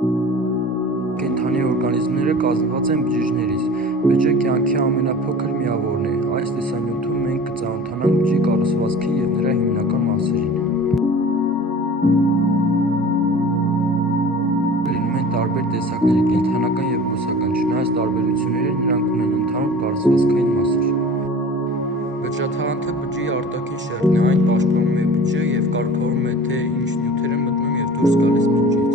Կենդանի օրգանիզմները կազմված են բջիջներից։ Բջիջը կյանքի ամենափոքր միավորն է։ Այս տեսանյութում մենք կծանոթանանք բջջի կառուցվածքին և նրա հիմնական մասերին։ Լինում են տարբեր տեսակների՝ կենդանական և բուսական։ Չնայած տարբերությունների, նրանք ունեն ընդհանուր կառուցվածքային մասեր։ Բջջաթաղանթը բջջի արտաքին շերտն է, այն պաշտպանում է բջիջը և կարգավորում է, թե ինչ նյութեր են մտնում և դուրս գալիս բջջից։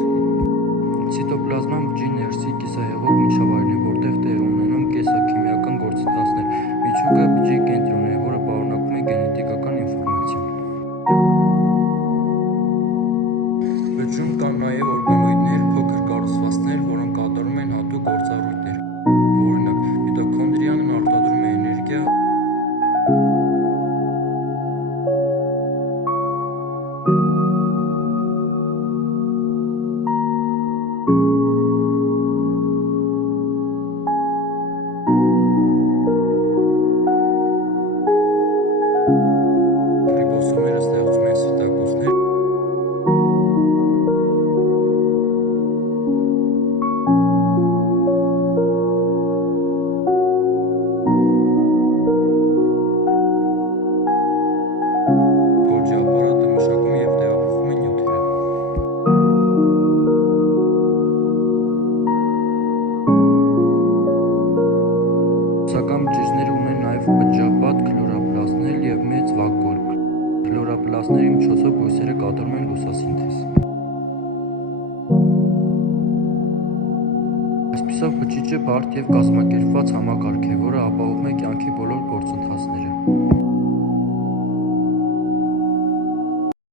Ցիտոպլազման բջջի ներսի կիսահեղուկ միջավայրն է, որտեղ տեղի են ունենում կենսաքիմիական գործընթացներ։ Միջուկը բջջի կենտրոնն է, որը պարունակում է գենետիկական ինֆորմացիա։ Բջջում կան նաև օրգանոիդներ, փոքր կառուցվածքներ, որոնք կատարում են հատուկ գործառույթներ։ Օրինակ, միտոքոնդրիան արտադրում է էներգիա, ռիբոսոմները ստեղծում են սպիտակուցներ, Գոլջի ապարատը մշակում և տեղափոխում է նյութերը։ Բուսական բջիջները ունեն նաև բջջապատ քլորոպլաստներ և մեծ վակուոլ։ Քլորոպլաստների միջոցով բույսերը կատարում են լուսասինթեզ։ Այսպիսով, բջիջը բարդ և կազմակերպված համակարգ է, որը ապահովում է կյանքի բոլոր գործընթացները։